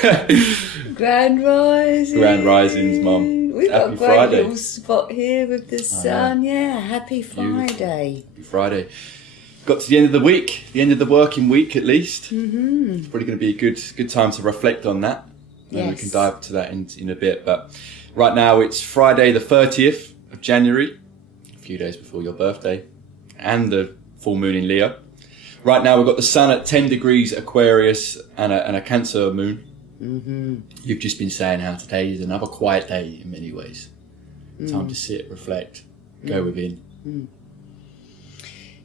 Grand rising. Grand risings, Mum. We've got Happy a great Friday. little spot here with the sun. Yeah, happy Friday. Happy Friday. Got to the end of the week, the end of the working week at least. Mm-hmm. It's probably going to be a good time to reflect on that. And we can dive to that in a bit. But right now it's Friday the 30th of January, a few days before your birthday, and the full moon in Leo. Right now we've got the sun at 10 degrees Aquarius and a Cancer moon. Mm-hmm. You've just been saying how today is another quiet day in many ways. Time to sit, reflect, go within.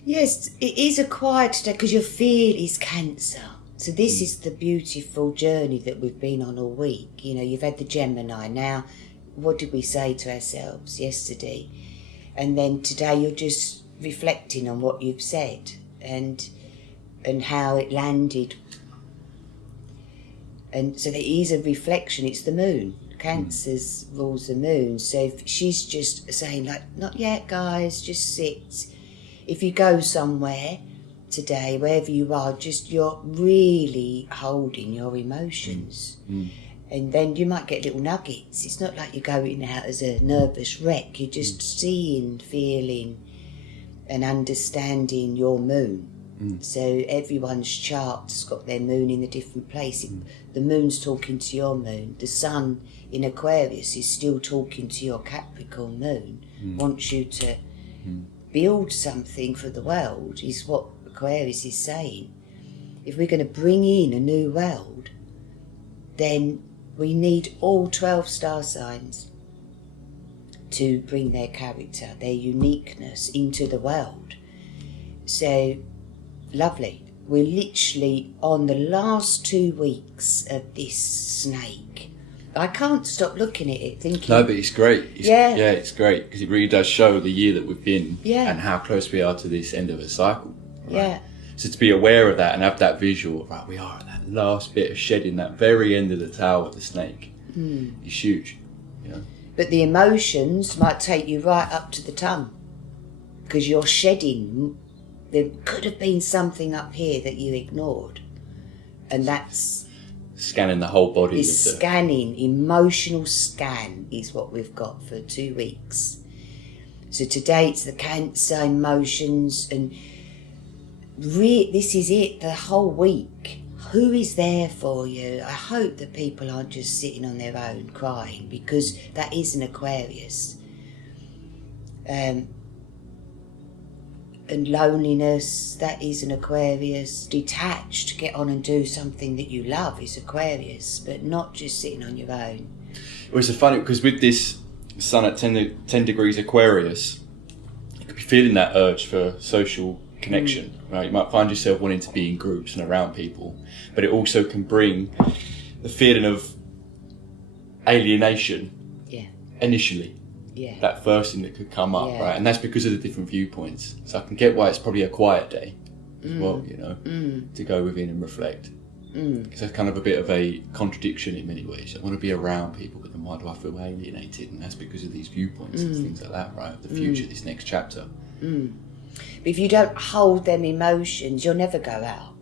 Yes, it is a quiet day because your field is Cancer. So this is the beautiful journey that we've been on all week. You know, you've had the Gemini. Now, what did we say to ourselves yesterday? And then today you're just reflecting on what you've said and how it landed. And so there is a reflection. It's the moon. Cancer's rules the moon. So if she's just saying, like, not yet, guys, just sit. If you go somewhere today, wherever you are, just you're really holding your emotions. And then you might get little nuggets. It's not like you're going out as a nervous wreck. You're just seeing, feeling and understanding your moon. So everyone's chart's got their moon in a different place. The moon's talking to your moon. The sun in Aquarius is still talking to your Capricorn moon. Wants you to build something for the world, is what Aquarius is saying. If we're going to bring in a new world, then we need all 12 star signs to bring their character, their uniqueness into the world. So, lovely. We're literally on the last 2 weeks of this snake. I can't stop looking at it, thinking... No, but it's great. Yeah, it's great because it really does show the year that we've been Yeah. and how close we are to this end of a cycle. Right? Yeah. So to be aware of that and have that visual, right, we are at that last bit of shedding, that very end of the tail of the snake, is huge. You know? But the emotions might take you right up to the tongue because you're shedding. There could have been something up here that you ignored, and that's Scanning the whole body. this scanning, emotional scan is what we've got for 2 weeks. So today it's the Cancer emotions, and this is it, the whole week. Who is there for you? I hope that people aren't just sitting on their own crying, because that is an Aquarius. And loneliness, that is an Aquarius. Detached, get on and do something that you love is Aquarius, but not just sitting on your own. Well, it's funny because with this sun at 10 degrees Aquarius, you could be feeling that urge for social connection, right? You might find yourself wanting to be in groups and around people, but it also can bring the feeling of alienation initially. Yeah. That first thing that could come up, Yeah. right? And that's because of the different viewpoints. So I can get why it's probably a quiet day as well, you know, to go within and reflect. Because that's kind of a bit of a contradiction in many ways. I want to be around people, but then why do I feel alienated? And that's because of these viewpoints and things like that, right? The future, this next chapter. But if you don't hold them emotions, you'll never go out.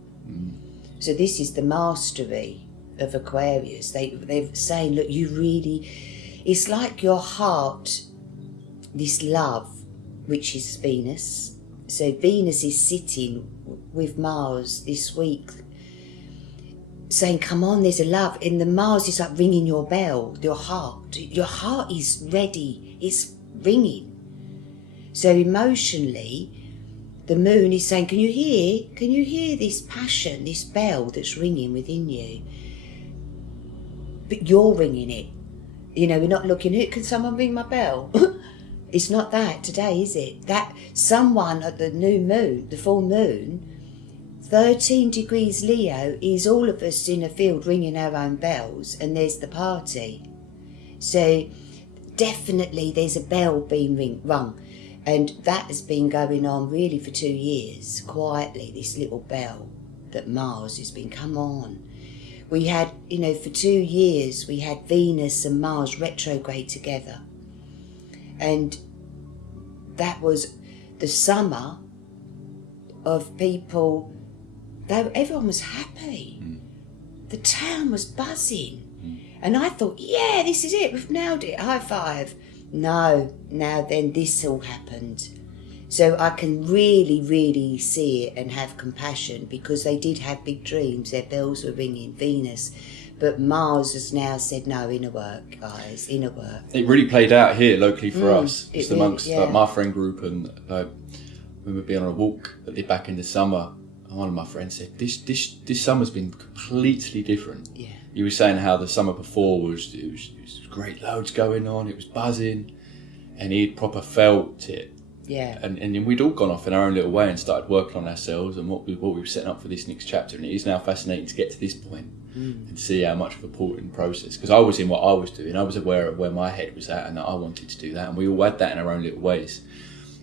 So this is the mastery of Aquarius. They're saying, look, you really... It's like your heart, this love, which is Venus. So Venus is sitting with Mars this week, saying, come on, there's a love. And the Mars is like ringing your bell, your heart. Your heart is ready, it's ringing. So emotionally, the moon is saying, can you hear this passion, this bell that's ringing within you? But you're ringing it. You know, we're not looking at, can someone ring my bell? It's not that today, is it? That someone at the new moon, the full moon, 13 degrees Leo, is all of us in a field ringing our own bells, and there's the party. So definitely there's a bell being rung. And that has been going on really for 2 years, quietly, this little bell that Mars has been, come on. We had, you know, for 2 years, we had Venus and Mars retrograde together. And that was the summer of people, everyone was happy. the town was buzzing. And I thought, yeah, this is it, we've nailed it, high five. No, now then this all happened. So I can really, really see it and have compassion, because they did have big dreams, their bells were ringing, Venus. But Mars has now said, no, inner work, guys, inner work. It really played out here locally for us, just really, amongst like, my friend group. And we would be on a walk back in the summer, and one of my friends said, this summer's been completely different. Yeah. He was saying how the summer before was great, loads going on, it was buzzing, and he'd proper felt it. Yeah. And then we'd all gone off in our own little way and started working on ourselves and what we were setting up for this next chapter. And it is now fascinating to get to this point and see how much of a important process. Because I was in what I was doing, I was aware of where my head was at and that I wanted to do that. And we all had that in our own little ways.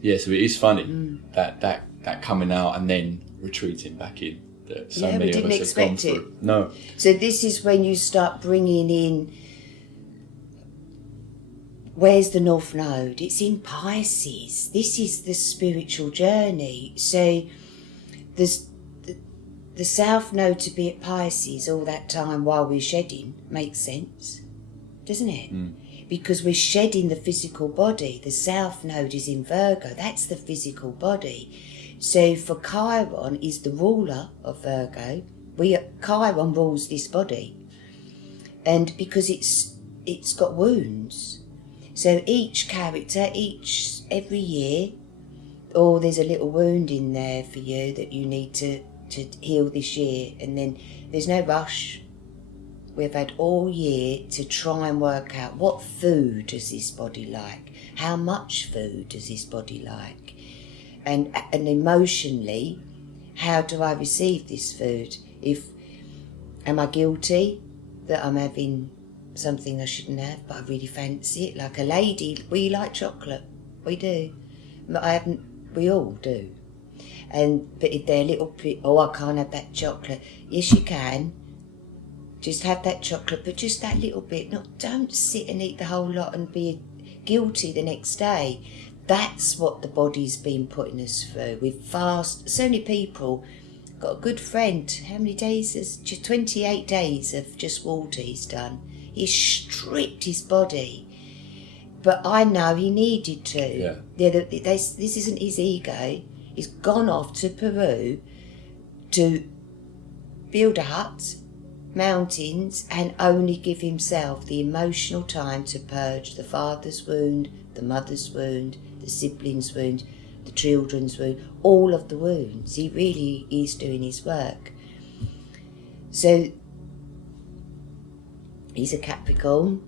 Yeah, so it is funny that coming out and then retreating back in. That so many of us have gone through. No. So this is when you start bringing in, where's the North Node? It's in Pisces. This is the spiritual journey. So there's the South Node to be at Pisces all that time while we're shedding makes sense, doesn't it? Because we're shedding the physical body. The South Node is in Virgo. That's the physical body. So for Chiron is the ruler of Virgo. Chiron rules this body. And because it's got wounds. So each character, every year, there's a little wound in there for you that you need to heal this year. And then there's no rush. We've had all year to try and work out what food does this body like? How much food does this body like? And emotionally, how do I receive this food? Am I guilty that I'm having something I shouldn't have, but I really fancy it? Like a lady, we like chocolate, we do. But we all do. But if they're a little bit, I can't have that chocolate. Yes, you can. Just have that chocolate, but just that little bit. Don't sit and eat the whole lot and be guilty the next day. That's what the body's been putting us through. We fast. So many people. Got a good friend. How many days? 28 days of just water he's done. He's stripped his body. But I know he needed to. Yeah. This isn't his ego. He's gone off to Peru to build a hut, mountains, and only give himself the emotional time to purge the father's wound, the mother's wound, the siblings' wound, the children's wound, all of the wounds. He really is doing his work. So he's a Capricorn,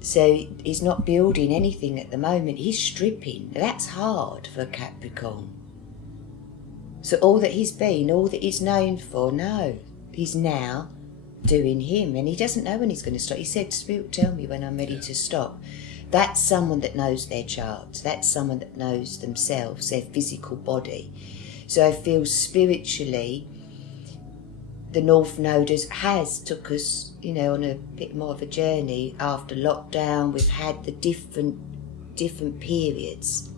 so he's not building anything at the moment. He's stripping. That's hard for a Capricorn. So all that he's been, all that he's known for, no, he's now doing him, and he doesn't know when he's going to stop. He said, Spirit, tell me when I'm ready to stop. That's someone that knows their charts. That's someone that knows themselves, their physical body. So I feel spiritually, the North Node has took us, on a bit more of a journey after lockdown. We've had the different periods.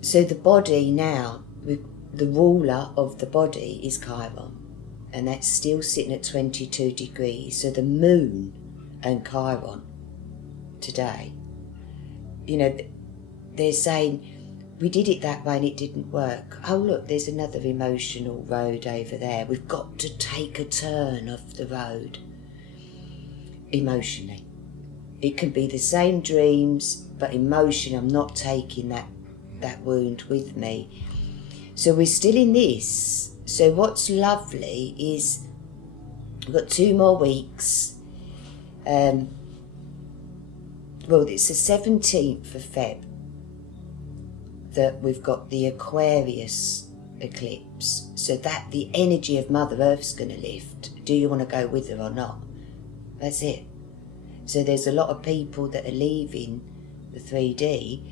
So the body now, the ruler of the body is Chiron, and that's still sitting at 22 degrees. So the moon and Chiron today, they're saying, we did it that way and it didn't work. Oh look, there's another emotional road over there. We've got to take a turn off the road emotionally. It can be the same dreams, but emotion, I'm not taking that wound with me. So we're still in this. So what's lovely is we've got 2 more weeks. It's the 17th of Feb that we've got the Aquarius eclipse. So that the energy of Mother Earth's going to lift. Do you want to go with her or not? That's it. So there's a lot of people that are leaving the 3D,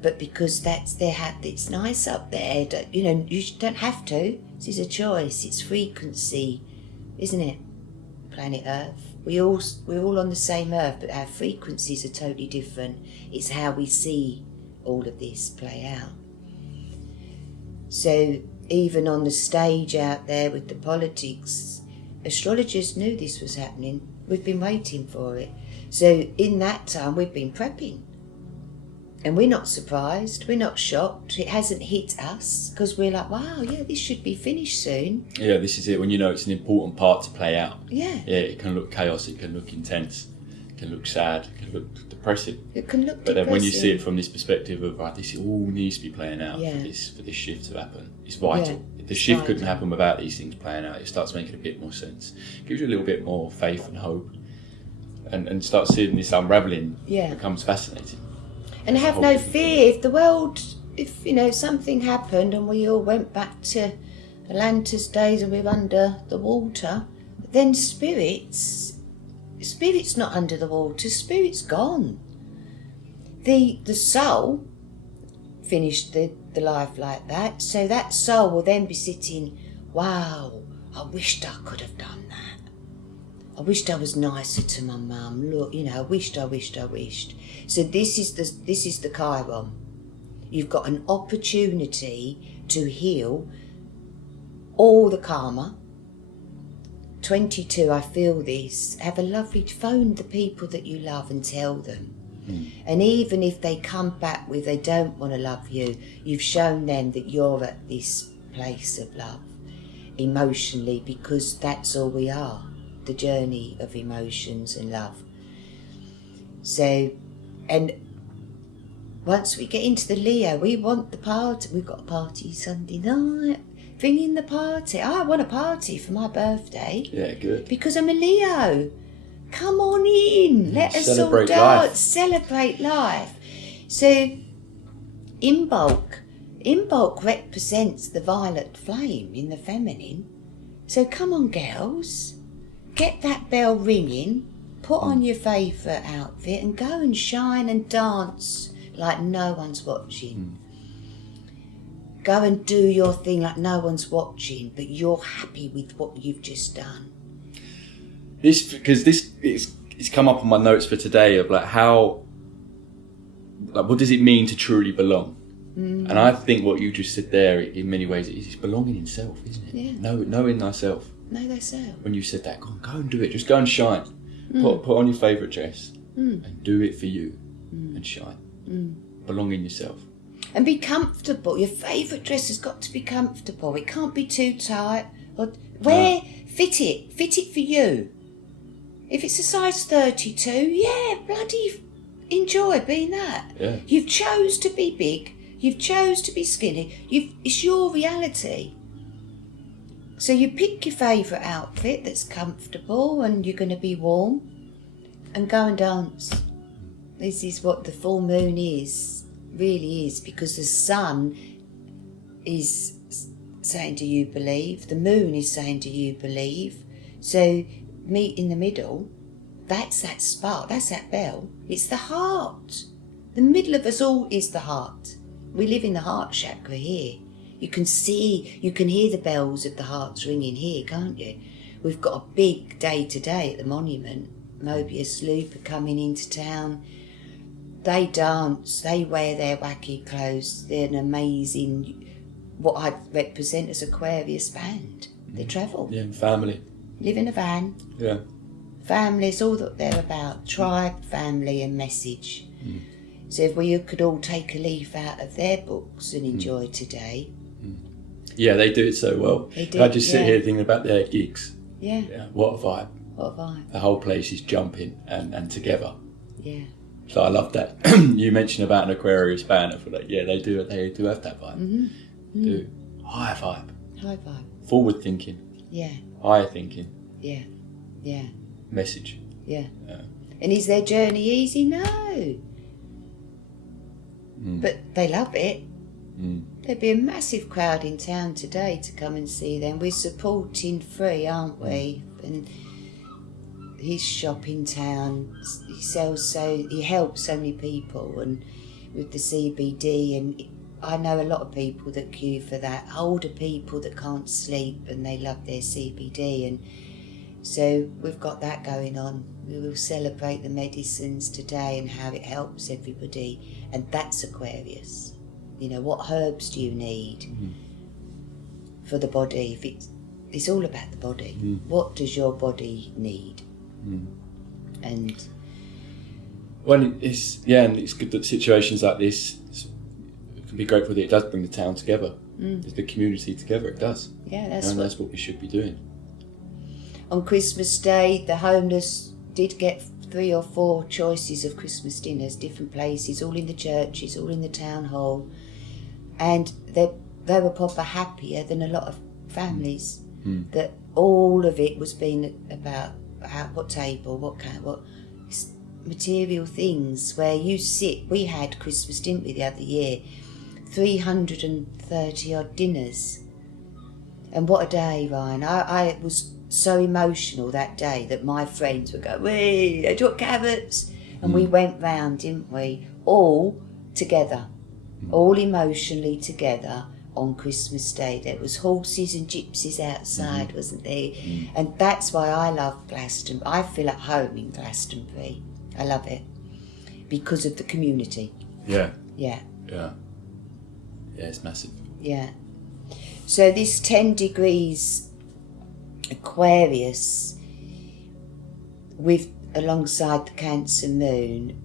but because that's their it's nice up there. You don't have to. This is a choice. It's frequency, isn't it? Planet Earth. We're all on the same Earth, but our frequencies are totally different. It's how we see all of this play out. So even on the stage out there with the politics, astrologers knew this was happening. We've been waiting for it. So in that time, we've been prepping. And we're not surprised, we're not shocked. It hasn't hit us because we're like, wow, yeah, this should be finished soon. Yeah, this is it. When you know it's an important part to play out. Yeah. Yeah, it can look chaos, it can look intense, it can look sad, it can look depressing. It can look But then when you see it from this perspective of, right, this all needs to be playing out Yeah. for this shift to happen, it's vital. Yeah, If the it's shift vital. couldn't happen without these things playing out, it starts making a bit more sense. It gives you a little bit more faith and hope. And start seeing this unravelling becomes fascinating. And have no fear if the world, if something happened and we all went back to Atlantis days and we're under the water, then spirit's not under the water, spirit's gone. The soul finished the life like that, so that soul will then be sitting, wow, I wished I could have done that. I wished I was nicer to my mum. Look, I wished. So this is the Chiron. You've got an opportunity to heal all the karma. 22, I feel this. Have a lovely phone the people that you love and tell them. And even if they come back with they don't want to love you, you've shown them that you're at this place of love emotionally, because that's all we are. The journey of emotions and love. So, and once we get into the Leo, we want the party. We've got a party Sunday night. Bring in the party. I want a party for my birthday. Yeah, good. Because I'm a Leo. Come on in. Let us all Celebrate dance. life. Celebrate life. So, Imbolc represents the violet flame in the feminine. So come on, girls. Get that bell ringing, put on your favourite outfit and go and shine and dance like no one's watching. Go and do your thing like no one's watching, but you're happy with what you've just done. Because it's come up on my notes for today of what does it mean to truly belong? And I think what you just said there, in many ways, is belonging in self, isn't it? Yeah. Knowing thyself. Know thyself. When you said that, go and do it. Just go and shine. Put on your favourite dress and do it for you and shine. Belong in yourself. And be comfortable. Your favourite dress has got to be comfortable. It can't be too tight. Fit it for you. If it's a size 32, yeah, bloody enjoy being that. Yeah. You've chose to be big. You've chose to be skinny. It's your reality. So you pick your favourite outfit that's comfortable and you're going to be warm and go and dance. This is what the full moon really is, because the sun is saying to you, believe. The moon is saying to you, believe. So meet in the middle. That's that spark. That's that bell. It's the heart. The middle of us all is the heart. We live in the heart chakra here. You can hear the bells of the hearts ringing here, can't you? We've got a big day today at the monument. Mobius Loop are coming into town. They dance, they wear their wacky clothes. They're an amazing, what I represent as Aquarius band. They travel. Yeah, family. Live in a van. Yeah. Family is all that they're about. Tribe, family and message. So if we could all take a leaf out of their books and enjoy today. Yeah, they do it so well. They do, I just sit here thinking about their gigs. Yeah. What a vibe. What a vibe. The whole place is jumping and together. Yeah. So I love that. You mentioned about an Aquarius band. I feel like, yeah, they do have that vibe. Do high vibe. High vibe. Forward thinking. Yeah. Higher thinking. Yeah. Yeah. Message. Yeah. And is their journey easy? No. But they love it. There'd be a massive crowd in town today to come and see them. We're supporting free, aren't we? And his shop in town, he helps so many people, and with the CBD, and I know a lot of people that queue for that, older people that can't sleep and they love their CBD, and so we've got that going on. We will celebrate the medicines today and how it helps everybody, and that's Aquarius. What herbs do you need? for the body. If it's all about the body. What does your body need? And well, it's good that situations like this, it can be grateful that it does bring the town together, the community together. It does. Yeah, that's what we should be doing. On Christmas Day, the homeless did get 3 or 4 choices of Christmas dinners, different places, all in the churches, all in the town hall, and they were proper happier than a lot of families. That all of it was being about what table, what material things where you sit. We had Christmas, didn't we, the other year? 330 odd dinners. And what a day, Ryan. I was so emotional that day that my friends would go, "Wee, I took carrots." And we went round, didn't we? All together, all emotionally together on Christmas Day. There was horses and gypsies outside, wasn't there? And that's why I love Glastonbury. I feel at home in Glastonbury. I love it because of the community. Yeah, it's massive. Yeah. So this 10 degrees Aquarius alongside the Cancer moon,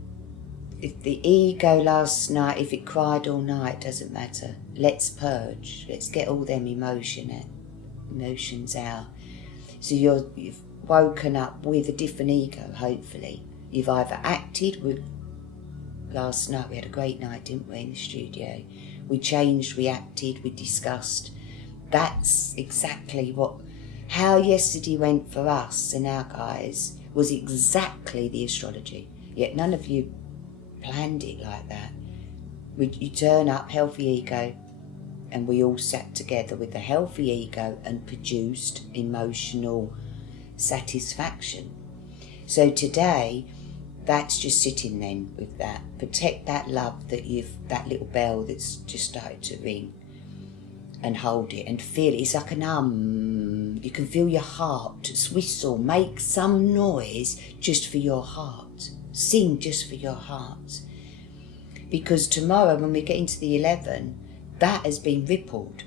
if the ego last night, if it cried all night, doesn't matter. Let's purge. Let's get all them emotions out. So you've woken up with a different ego, hopefully. You've either acted with... Last night we had a great night, didn't we, in the studio? We changed, we acted, we discussed. That's exactly how yesterday went for us and our guys was exactly the astrology. Yet none of you planned it like that. You turn up, healthy ego, and we all sat together with a healthy ego and produced emotional satisfaction. So today, that's just sitting then with that. Protect that love that little bell that's just started to ring, and hold it and feel it. It's like an you can feel your heart whistle, make some noise just for your heart. Sing just for your heart. Because tomorrow when we get into the 11, that has been rippled.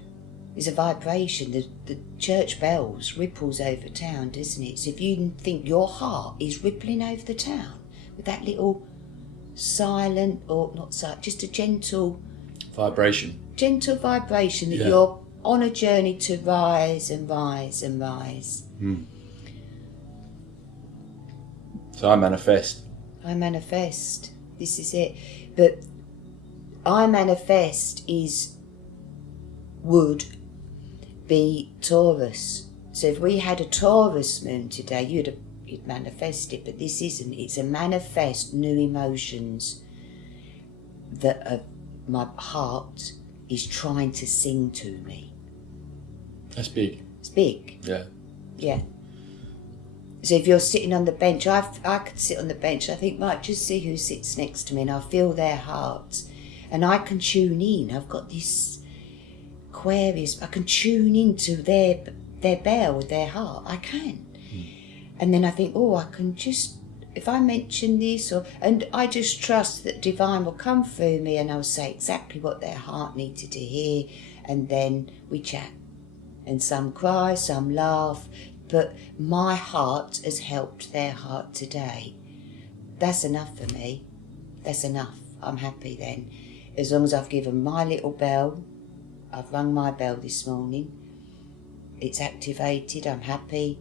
There's a vibration. The church bells ripples over town, doesn't it? So if you think your heart is rippling over the town with that little silent, or not silent, just a gentle vibration that you're on a journey to rise and rise and rise. So I manifest. This is it. But I manifest would be Taurus. So if we had a Taurus moon today, you'd manifest it, but this isn't. It's a manifest new emotions that my heart is trying to sing to me. That's big. It's big. Yeah. So if you're sitting on the bench, I could sit on the bench. I think, right, just see who sits next to me, and I feel their heart, and I can tune in. I've got this Aquarius. I can tune into their bell, their heart. I can, and then I think, I can just, if I mention this, and I just trust that divine will come through me, and I'll say exactly what their heart needed to hear, and then we chat, and some cry, some laugh. But my heart has helped their heart today. That's enough for me. That's enough. I'm happy then. As long as I've given my little bell, I've rung my bell this morning, it's activated, I'm happy,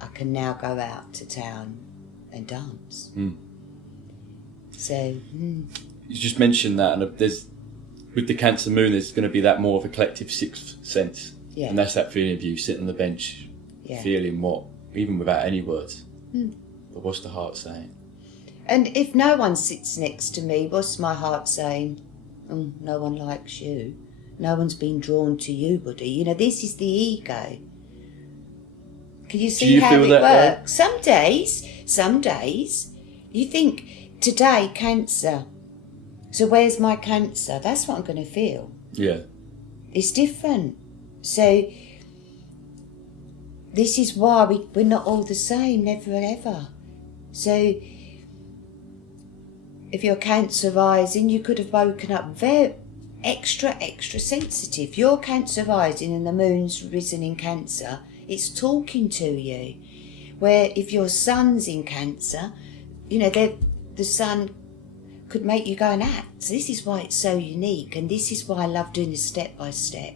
I can now go out to town and dance. So... You just mentioned that, and with the Cancer moon, there's going to be that more of a collective sixth sense. Yeah. And that's that feeling of you sitting on the bench, feeling what, even without any words, but what's the heart saying? And if no one sits next to me, what's my heart saying? No one likes you. No one's been drawn to you, buddy. This is the ego. Can you see how it works? Some days, you think, today, Cancer. So where's my Cancer? That's what I'm going to feel. Yeah. It's different. So... this is why we're not all the same, never ever. So, if you're Cancer rising, you could have woken up extra sensitive. You're Cancer rising and the moon's risen in Cancer, it's talking to you. Where if your sun's in Cancer, you know, the sun could make you go and act. So this is why it's so unique, and this is why I love doing this step by step.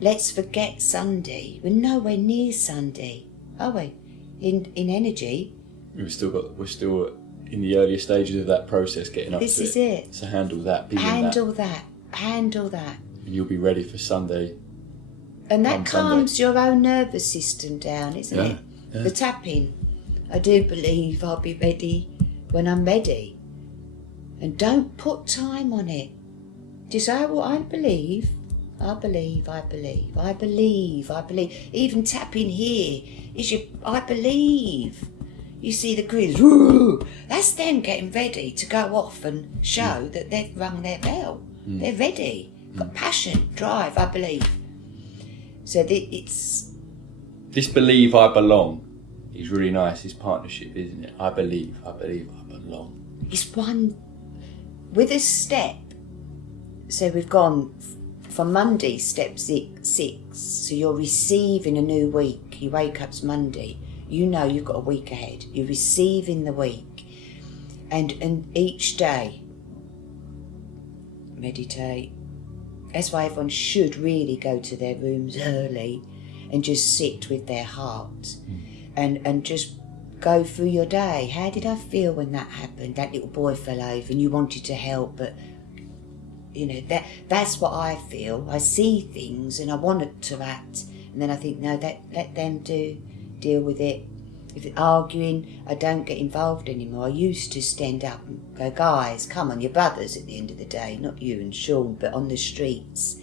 Let's forget Sunday. We're nowhere near Sunday, are we? In energy. We're still in the earlier stages of that process, getting up to it. This is it. So handle that. Handle that. And you'll be ready for Sunday. And that calms your own nervous system down, isn't it? Yeah. The tapping. I do believe I'll be ready when I'm ready. And don't put time on it. Just say, well, I believe. Even tapping here is your I believe. You see the crews, that's them getting ready to go off and show that they've rung their bell. They're ready. Got passion, drive, I believe. So it's... This believe I belong is really nice, this partnership, isn't it? I believe I belong. It's one... With a step, so we've gone from Monday, step 6, so you're receiving a new week. You wake up's Monday. You know you've got a week ahead. You're receiving the week. And each day, meditate. That's why everyone should really go to their rooms early and just sit with their heart and just go through your day. How did I feel when that happened? That little boy fell over and you wanted to help, but you know, that's what I feel. I see things and I want to act, and then I think, no, let them deal with it. If it's arguing, I don't get involved anymore. I used to stand up and go, guys, come on, your brothers at the end of the day, not you and Sean, but on the streets.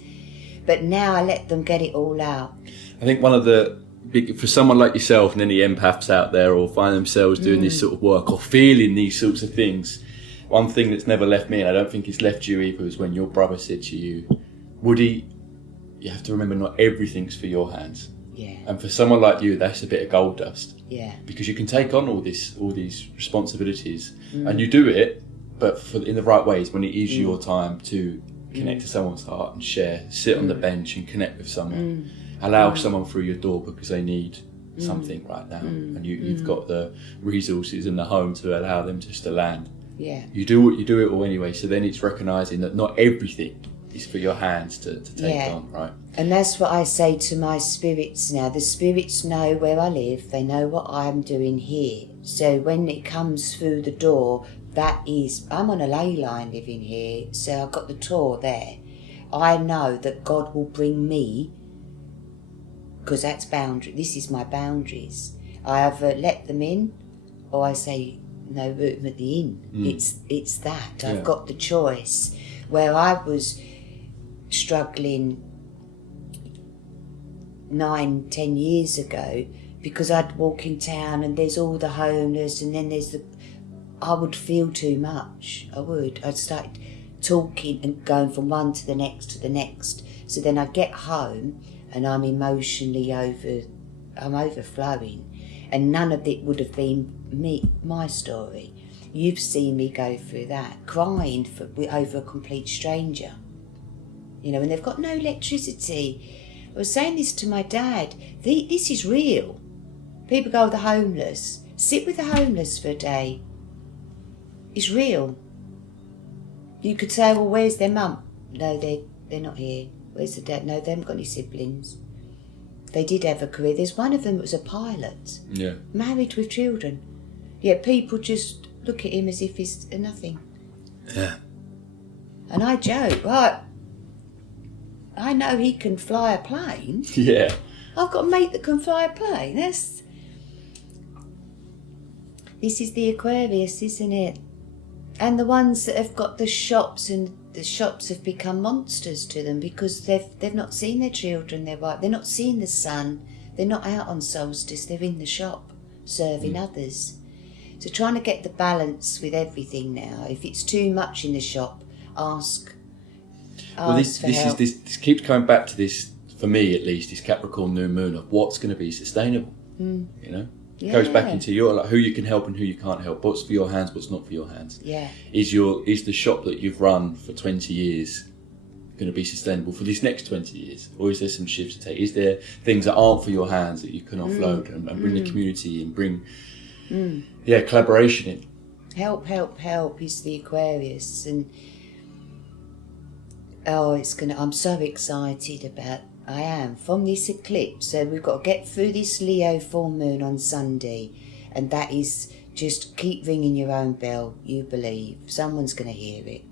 But now I let them get it all out. I think one of the big, for someone like yourself and any empaths out there or find themselves doing this sort of work or feeling these sorts of things, one thing that's never left me, and I don't think it's left you either, is when your brother said to you, Woody, you have to remember not everything's for your hands. Yeah. And for someone like you, that's a bit of gold dust. Yeah. Because you can take on all these responsibilities, and you do it, but in the right ways, when it is your time to connect to someone's heart and share, sit on the bench and connect with someone, allow someone through your door because they need something right now, and you've got the resources in the home to allow them just to land. Yeah. You do it all anyway, so then it's recognising that not everything is for your hands to take on, right? And that's what I say to my spirits now. The spirits know where I live, they know what I'm doing here. So when it comes through the door, that is, I'm on a ley line living here, so I've got the tour there. I know that God will bring me, because that's boundary. This is my boundaries. I either let them in, or I say no room at the inn. It's that. I've got the choice. Where I was struggling 9-10 years ago, because I'd walk in town and there's all the homeless, and then there's I would feel too much. I'd start talking and going from one to the next. So then I'd get home and I'm emotionally I'm overflowing, and none of it would have been my story. You've seen me go through that, crying over a complete stranger. You know, and they've got no electricity. I was saying this to my dad. This is real. People go with the homeless. Sit with the homeless for a day. It's real. You could say, well, where's their mum? No, they're not here. Where's the dad? No, they haven't got any siblings. They did have a career. There's one of them that was a pilot. Yeah. Married with children. Yet people just look at him as if he's nothing. Yeah. And I joke, right, I know he can fly a plane. Yeah. I've got a mate that can fly a plane. This is the Aquarius, isn't it? And the ones that have got the shops, and the shops have become monsters to them because they've not seen their children. They're not seeing the sun. They're not out on solstice. They're in the shop serving others. So trying to get the balance with everything now. If it's too much in the shop, ask. Well, this keeps coming back to this, for me at least, this Capricorn new moon of what's going to be sustainable. You know, it goes back into who you can help and who you can't help. What's for your hands, what's not for your hands. Yeah. Is the shop that you've run for 20 years going to be sustainable for this next 20 years? Or is there some shifts to take? Is there things that aren't for your hands that you can offload and bring the community and bring collaboration in? Help is the Aquarius, and I'm so excited about, I am, from this eclipse. So we've got to get through this Leo full moon on Sunday, and that is just keep ringing your own bell. You believe someone's going to hear it.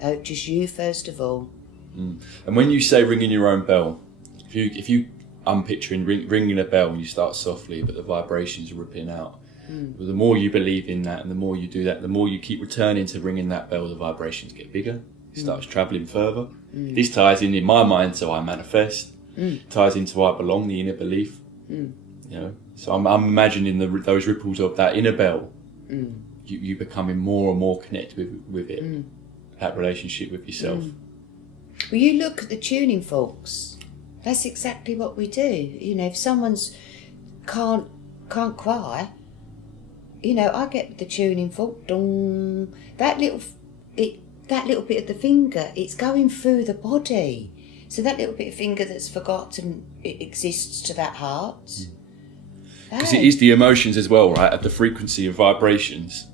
Oh, just you first of all. And when you say ringing your own bell, if you I'm picturing ringing a bell and you start softly, but the vibrations are ripping out. But the more you believe in that, and the more you do that, the more you keep returning to ringing that bell, the vibrations get bigger. It starts travelling further. This ties in my mind, so I manifest. Ties into I belong, the inner belief. You know, so I'm imagining those ripples of that inner bell. You becoming more and more connected with it. That relationship with yourself. Well, you look at the tuning forks. That's exactly what we do. You know, if someone's can't cry, you know, I get the tuning fork. Dong, that little bit of the finger, it's going through the body. So that little bit of finger that's forgotten, it exists to that heart. Because it is the emotions as well, right? At the frequency of vibrations,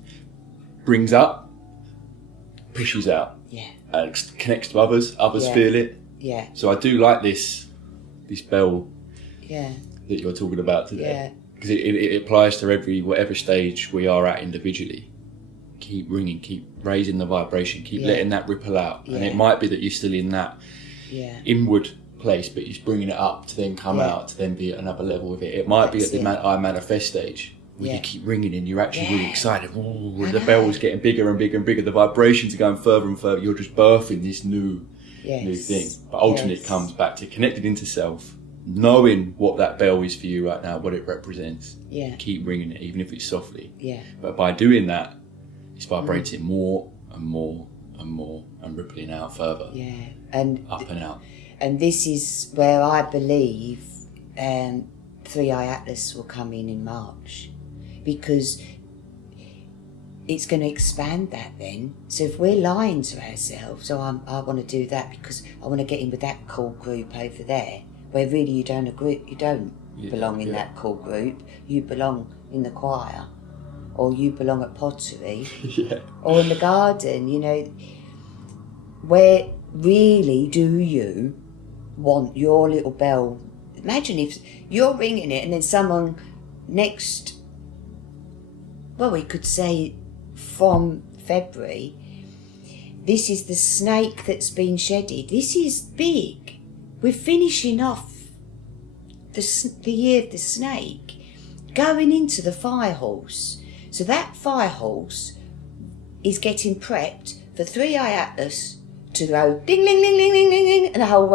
brings up, pushes out. And connects to others. Others feel it. So I do like this bell that you're talking about today. Because it applies to whatever stage we are at individually. Keep ringing, keep raising the vibration, keep letting that ripple out. And it might be that you're still in that inward place, but you're bringing it up to then come out, to then be at another level with it. It might be at the I manifest stage, where you keep ringing and you're actually really excited. Ooh, the bell's getting bigger and bigger and bigger. The vibrations are going further and further. You're just birthing this new thing. But ultimately it comes back to connected into self, knowing what that bell is for you right now, what it represents. Keep ringing it, even if it's softly. But by doing that, it's vibrating more and more and more and rippling out further. And up and out. And this is where I believe Three Eye Atlas will come in March, because it's going to expand that then. So if we're lying to ourselves, I want to do that because I want to get in with that cool group over there, where really you don't belong in that cool group. You belong in the choir, or you belong at pottery, or in the garden. You know, where really do you want your little bell? Imagine if you're ringing it and then someone next, well, we could say from February, this is the snake that's been shedded. This is big. We're finishing off the year of the snake, going into the fire horse. So that fire horse is getting prepped for Three Eye Atlas to go ding, ding, ding, ding, ding, ding, ding, and the whole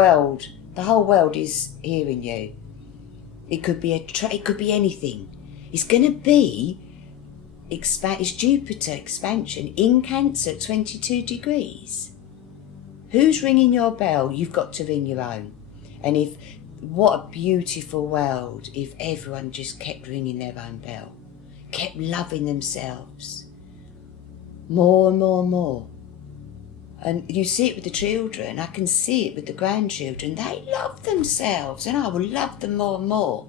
world is hearing you. It could be it could be anything. It's going to be it's Jupiter expansion in Cancer, 22 degrees. Who's ringing your bell? You've got to ring your own. And what a beautiful world if everyone just kept ringing their own bell, kept loving themselves more and more and more. And you see it with the children. I can see it with the grandchildren. They love themselves, and I will love them more and more.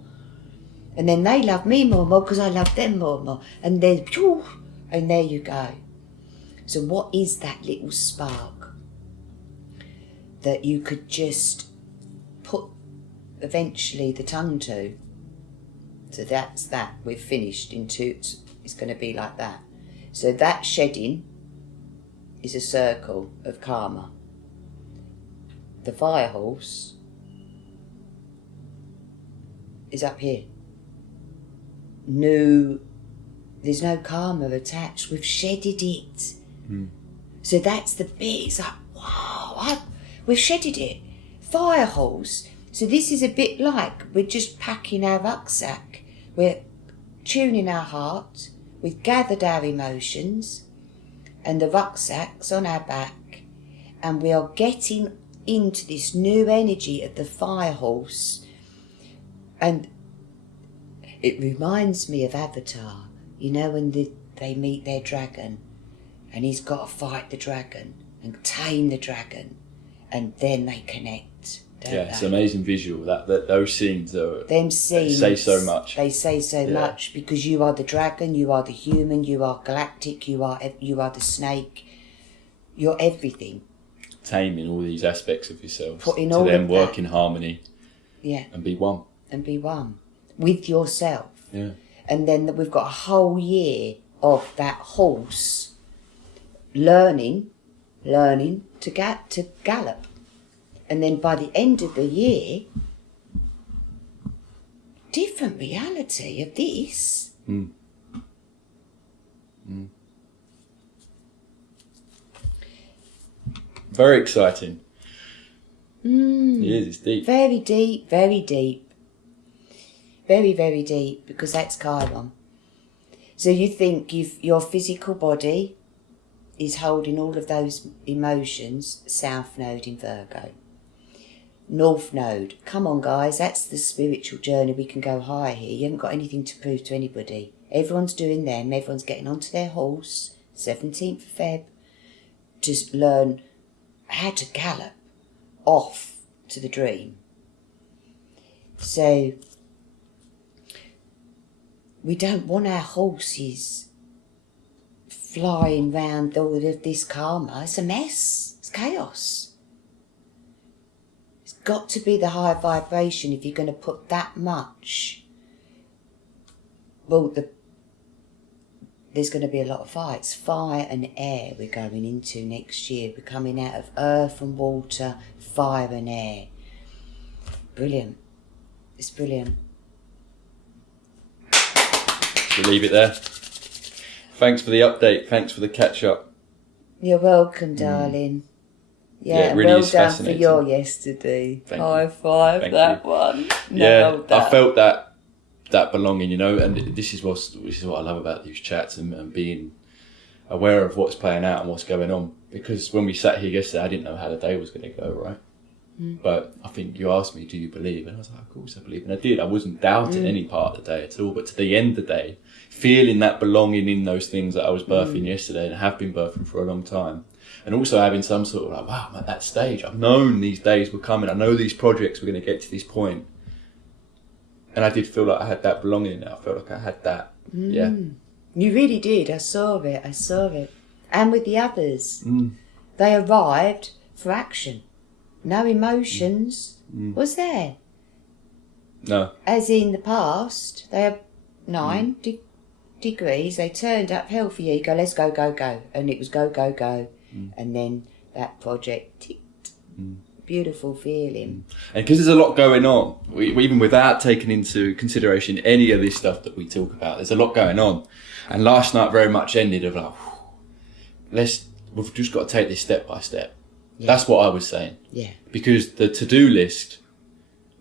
And then they love me more and more because I love them more and more. And then, and there you go. So what is that little spark that you could just put eventually the tongue to? So that's that. We've finished in two. It's going to be like that. So that shedding is a circle of karma. The fire horse is up here. There's no karma attached. We've shedded it. So that's the bit. It's like, wow, we've shedded it. Fire horse. So this is a bit like we're just packing our rucksack. We're tuning our heart. We've gathered our emotions and the rucksack's on our back, and we are getting into this new energy of the fire horse. And it reminds me of Avatar, you know, when they meet their dragon and he's got to fight the dragon and tame the dragon, and then they connect. It's an amazing visual. That those scenes them scenes, they say so much. They say so much, because you are the dragon, you are the human, you are galactic, you are the snake. You're everything. Taming all these aspects of yourselves, Putting to all then of work that. in harmony. Yeah. And be one. And be one with yourself. Yeah. And then we've got a whole year of that horse learning to gallop. And then by the end of the year, different reality of this. Mm. Mm. Very exciting. It is, it's deep. Very deep, very deep. Very, very deep, because that's Chiron. So you think your physical body is holding all of those emotions, South Node in Virgo. North Node, come on guys, that's the spiritual journey. We can go higher here. You haven't got anything to prove to anybody. Everyone's doing them. Everyone's getting onto their horse, 17th of Feb, to learn how to gallop off to the dream. So we don't want our horses flying round all of this karma. It's a mess. It's chaos. It's got to be the high vibration if you're going to put that much. Well, there's going to be a lot of fire. It's fire and air we're going into next year. We're coming out of earth and water, fire and air. Brilliant. It's brilliant. We'll leave it there. Thanks for the update. Thanks for the catch up. You're welcome, darling. Yeah, it really well is done for fascinating. your yesterday. Thank High you. five, Thank that you. one. Yeah, Nailed I felt that belonging, and this is what I love about these chats and being aware of what's playing out and what's going on. Because when we sat here yesterday, I didn't know how the day was going to go, right? But I think you asked me, do you believe? And I was like, of course I believe. And I did. I wasn't doubting any part of the day at all. But to the end of the day, feeling that belonging in those things that I was birthing yesterday and have been birthing for a long time. And also having some sort of like, wow, I'm at that stage. I've known these days were coming. I know these projects were going to get to this point. And I did feel like I had that belonging in it. I felt like I had that. Yeah. You really did. I saw it. And with the others, they arrived for action. No emotions was there. No. As in the past, they have 9 degrees. They turned up hell for you. You go, let's go, go, go. And it was go, go, go. And then that project ticked. Beautiful feeling. And because there's a lot going on, we even without taking into consideration any of this stuff that we talk about, there's a lot going on. And last night very much ended of like, we've just got to take this step by step. Yeah. That's what I was saying. Yeah. Because the to-do list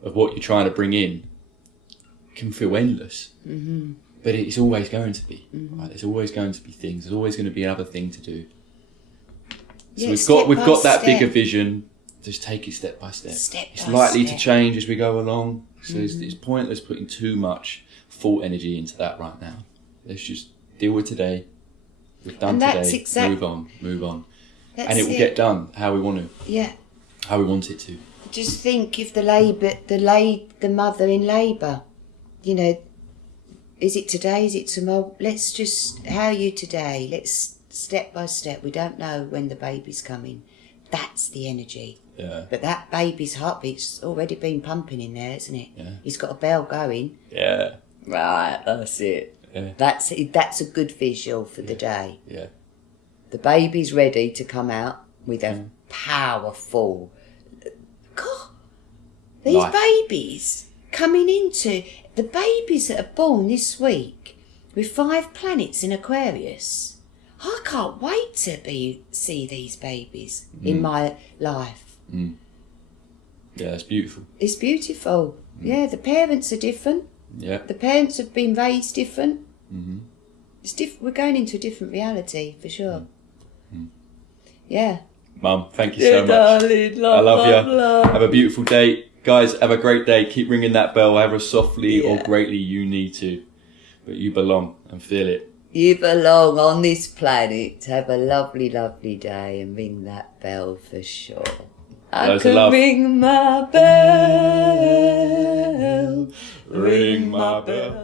of what you're trying to bring in can feel endless. But it's always going to be. Right? There's always going to be things. There's always going to be another thing to do. So we've got that bigger vision. Just take it step by step. It's likely to change as we go along. So it's pointless putting too much thought energy into that right now. Let's just deal with today. We've done today. Move on. And it will get done how we want to. Yeah. How we want it to. Just think if the mother in labour, is it today, is it tomorrow? Let's just, how are you today? Let's step by step. We don't know when the baby's coming. That's the energy. Yeah. But that baby's heartbeat's already been pumping in there, isn't it? Yeah. He's got a bell going. Yeah. Right, that's it. Yeah. That's a good visual for the day. Yeah. The baby's ready to come out with a powerful... God, these Life. babies coming into... The babies that are born this week with 5 planets in Aquarius. I can't wait to see these babies in my life. Yeah, it's beautiful. It's beautiful. Yeah, the parents are different. Yeah. The parents have been raised different. It's we're going into a different reality for sure. Yeah. Mum, thank you so much. Darling, I love you. love. Have a beautiful day. Guys, have a great day. Keep ringing that bell, however softly or greatly you need to. But you belong and feel it. You belong on this planet. Have a lovely, lovely day and ring that bell for sure. I Loads of could love. ring my bell. Ring my bell.